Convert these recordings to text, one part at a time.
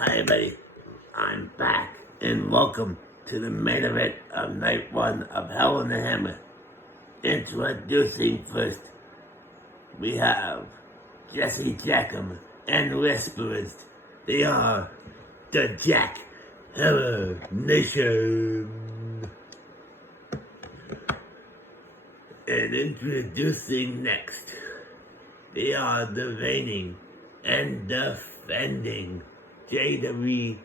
Hi everybody, I'm back and welcome to the main event of night one of Hell in the Hammer. Introducing first, we have Jesse Jackhammer and Whisperers. They are the Jackhammer Nation. And introducing next, they are the reigning and defending JWE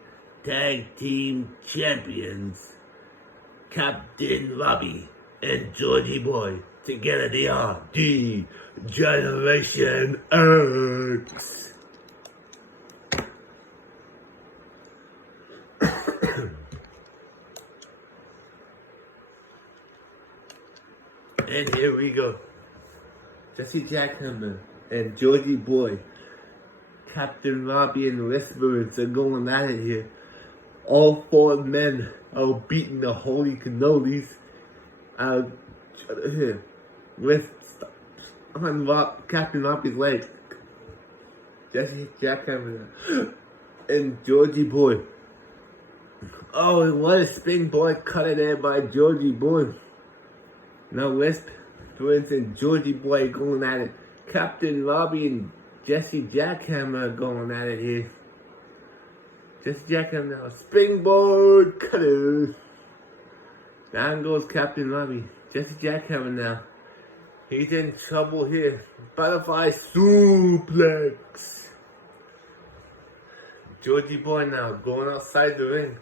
Tag Team Champions, Captain Robbie and Georgie Boy. Together they are the Generation X. And here we go. Jesse Jackhammer and Georgie Boy, Captain Robbie and Whisperers are going at it here. All four men are beating the holy cannolis out here with on Captain Robbie's legs. Jesse Jackhammer and Georgie Boy. Oh, and what a springboard cutter there by Georgie Boy. Now Whisperers and Georgie Boy going at it. Captain Robbie and Jesse Jackhammer are going at it here. Jesse Jackhammer now. Springboard cutter. Down goes Captain Robbie. Jesse Jackhammer now. He's in trouble here. Butterfly suplex. Georgie Boy now going outside the ring.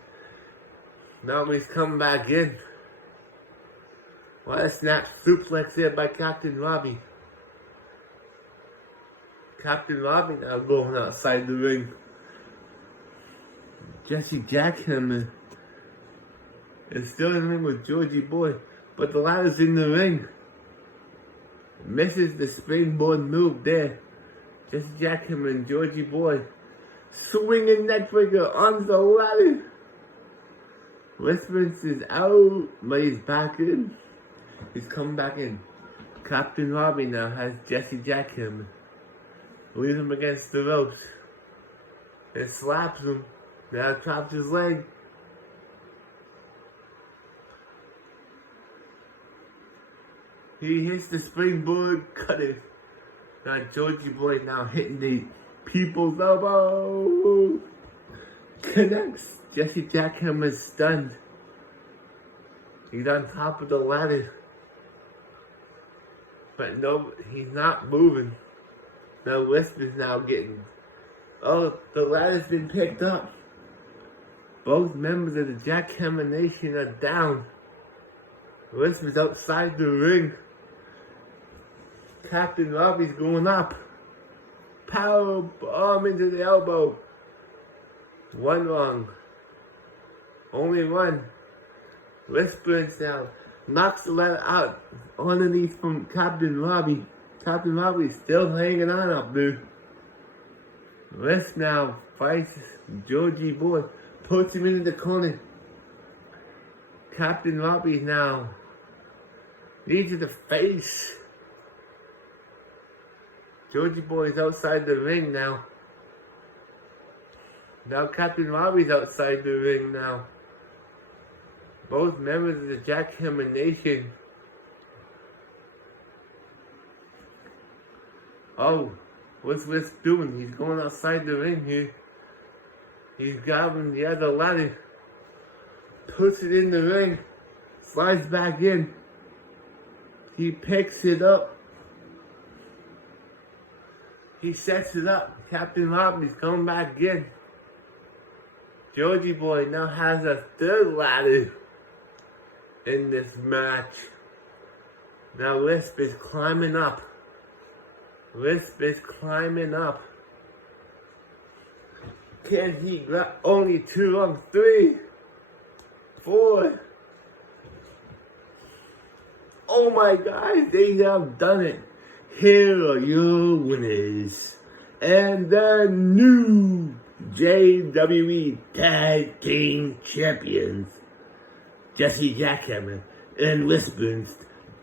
Now he's coming back in. What a snap suplex there by Captain Robbie. Captain Robbie now going outside the ring. Jesse Jackhammer is still in the ring with Georgie Boy, but the ladder's in the ring. Misses the springboard move there. Jesse Jackhammer and Georgie Boy swinging neckbreaker on the ladder. Whisperers is out, but he's back in. He's coming back in. Captain Robbie now has Jesse Jackhammer. Leaves him against the ropes. And slaps him. Now chops his leg. He hits the springboard cutter. Now Georgie Boy now hitting the people's elbow. Connects. Jesse Jackhammer's stunned. He's on top of the ladder. But no, he's not moving. Now Whisper's now getting... Oh, the ladder's been picked up. Both members of the Jackhammer Nation are down. Whisper's outside the ring. Captain Robbie's going up. Power bomb into the elbow. One wrong. Only one. Whisperers now knocks the ladder out underneath from Captain Robbie. Captain Robbie's still hanging on up there. West now fights Georgie Boy, puts him into the corner. Captain Robbie's now knee to the face. Georgie Boy's outside the ring now. Now Captain Robbie's outside the ring now. Both members of the Jackhammer Nation. Oh, what's West doing? He's going outside the ring here. He's grabbing the other ladder. Puts it in the ring. Slides back in. He picks it up. He sets it up. Captain Robbie's coming back in. Georgie Boy now has a third ladder in this match. Now Wisp is climbing up. Wisp is climbing up. Can he grab only 2 on 3? 4. Oh my God, they have done it. Here are your winners. And the new JWE Tag Team Champions, Jesse Jackhammer and Whisperers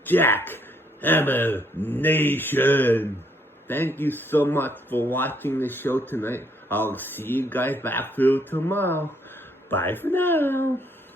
Jackhammer Nation. Thank you so much for watching the show tonight. I'll see you guys back through tomorrow. Bye for now.